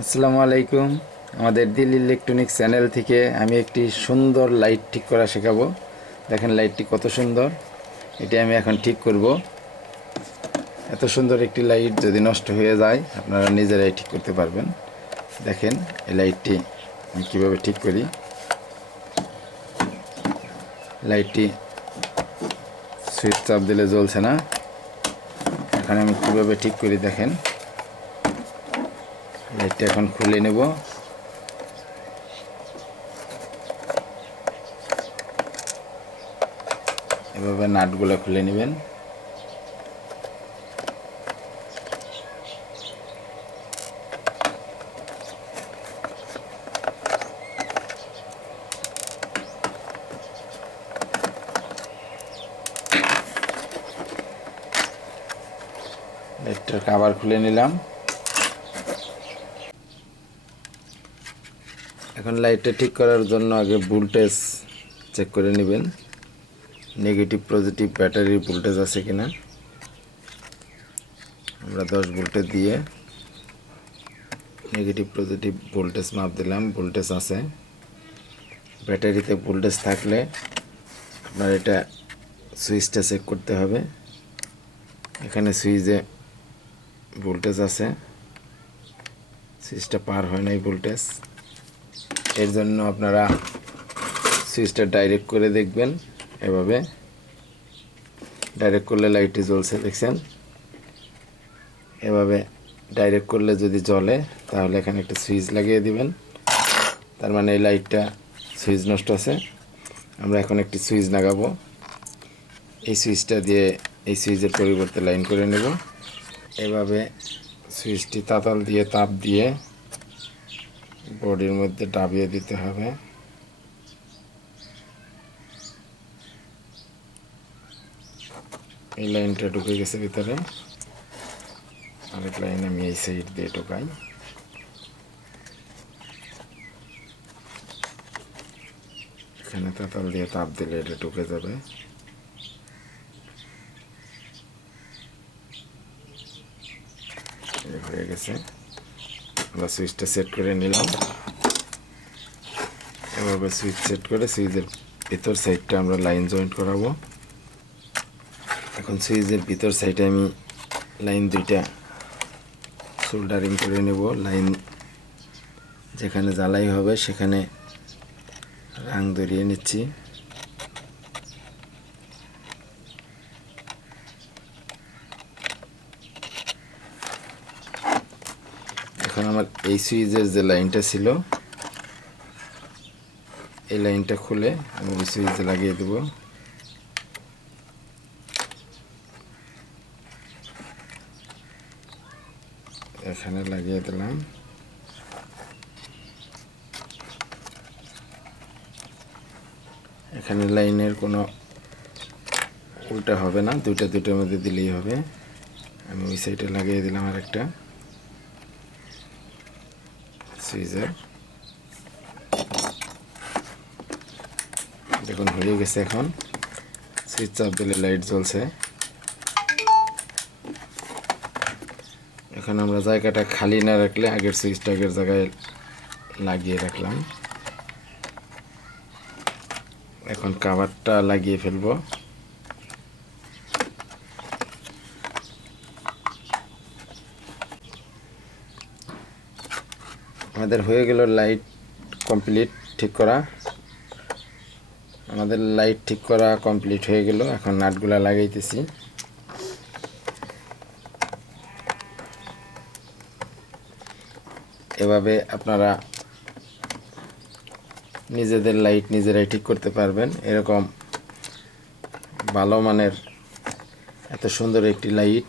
আসসালামু আলাইকুম। আমাদের দিল ইলেকট্রনিক্স চ্যানেল থেকে আমি একটি সুন্দর লাইট ঠিক করা শেখাবো। দেখেন লাইটটি কত সুন্দর, এটি আমি এখন ঠিক করব। এত সুন্দর একটি লাইট যদি নষ্ট হয়ে যায় আপনারা নিজেরাই ঠিক করতে পারবেন। দেখেন এই লাইটটি আমি কীভাবে ঠিক করি। লাইটটি সুইচ চাপ দিলে জ্বলছে না, এখন আমি কীভাবে ঠিক করি দেখেন। লাইটটা এখন খুলে নেব। এভাবে নাটগুলো খুলে নেবেন। লাইটটার কভার খুলে নিলাম। এখন লাইটটা ঠিক করার জন্য আগে ভোল্টেজ চেক করে নেবেন, নেগেটিভ পজিটিভ ব্যাটারির ভোল্টেজ আছে কিনা। আমরা 10 ভোল্টেজ দিয়ে নেগেটিভ পজিটিভ ভোল্টেজ মাপ দিলাম, ভোল্টেজ আছে। ব্যাটারিতে ভোল্টেজ থাকলে আপনার এটা সুইচটা চেক করতে হবে। এখানে সুইচে ভোল্টেজ আছে, সুইচটা পার হয় নাই ভোল্টেজ, এর জন্য আপনারা সুইচটা ডাইরেক্ট করে দেখবেন। এভাবে ডাইরেক্ট করলে লাইটটি জ্বলছে, দেখছেন। এভাবে ডাইরেক্ট করলে যদি জ্বলে তাহলে এখানে একটা সুইচ লাগিয়ে দিবেন, তার মানে এই লাইটটা সুইচ নষ্ট আছে। আমরা এখন একটি সুইচ লাগাবো, এই সুইচটা দিয়ে এই সুইচের পরিবর্তে লাইন করে নেব। এভাবে সুইচটি তাতাল দিয়ে তাপ দিয়ে বডির মধ্যে ডাবিয়ে দিতে হবে। এই লাইনটা ঢুকে গেছে ভিতরে, আরেক লাইন আমি এই সাইড দিয়ে ঢোকাই। এখানে তাতাল দিয়ে তাপ দিলে এটা ঢুকে যাবে। হয়ে গেছে, আমরা সুইচটা সেট করে নিলাম। এভাবে সুইচ সেট করে সুইচের ভিতর সাইডটা আমরা লাইন জয়েন্ট করাবো। এখন সুইচের ভিতর সাইডে আমি লাইন দুইটা সোল্ডারিং করে নেব। লাইন যেখানে জ্বালাই হবে সেখানে রাং ধরিয়ে নিচ্ছি। এখন আমার এই সুইচের যে লাইনটা ছিল এই লাইনটা খুলে আমি ওই সুইচে লাগিয়ে দেব। এখানে লাগিয়ে দিলাম। এখানে লাইনের কোনো উল্টা হবে না, দুইটার মধ্যে দিলেই হবে। আমি ওই সাইডে লাগিয়ে দিলাম আরেকটা সুইচের। দেখুন হয়ে গেছে। এখন সুইচ চাপ দিলে লাইট জ্বলছে। এখন আমরা জায়গাটা খালি না রাখলে আগের সুইচটা আগের জায়গায় লাগিয়ে রাখলাম। এখন কভারটা লাগিয়ে ফেলবো। আমাদের হয়ে গেল লাইট কমপ্লিট ঠিক করা। আমাদের লাইট ঠিক করা কমপ্লিট হয়ে গেল। এখন নাটগুলা লাগাইতেছি। এভাবে আপনারা নিজেদের লাইট নিজেরাই ঠিক করতে পারবেন। এরকম ভালো মানের এত সুন্দর একটি লাইট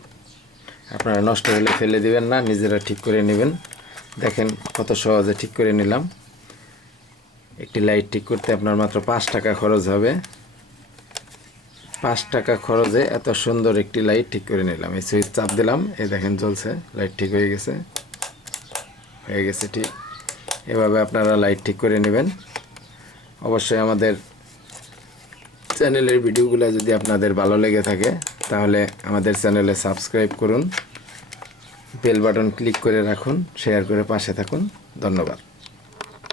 আপনারা নষ্ট হলে ফেলে দিবেন না, নিজেরা ঠিক করে নেবেন। দেখেন কত সহজে ঠিক করে নিলাম। একটি লাইট ঠিক করতে আপনার মাত্র 5 টাকা খরচ হবে। 5 টাকা খরচে এত সুন্দর একটি লাইট ঠিক করে নিলাম। এই সুইচ চাপ দিলাম, এই দেখেন জ্বলছে, লাইট ঠিক হয়ে গেছে। ঠিক এভাবে আপনারা লাইট ঠিক করে নেবেন। অবশ্যই আমাদের চ্যানেলের ভিডিওগুলো যদি আপনাদের ভালো লেগে থাকে তাহলে আমাদের চ্যানেলে সাবস্ক্রাইব করুন। বেল বাটন ক্লিক করে রাখুন, শেয়ার করে পাশে থাকুন। ধন্যবাদ।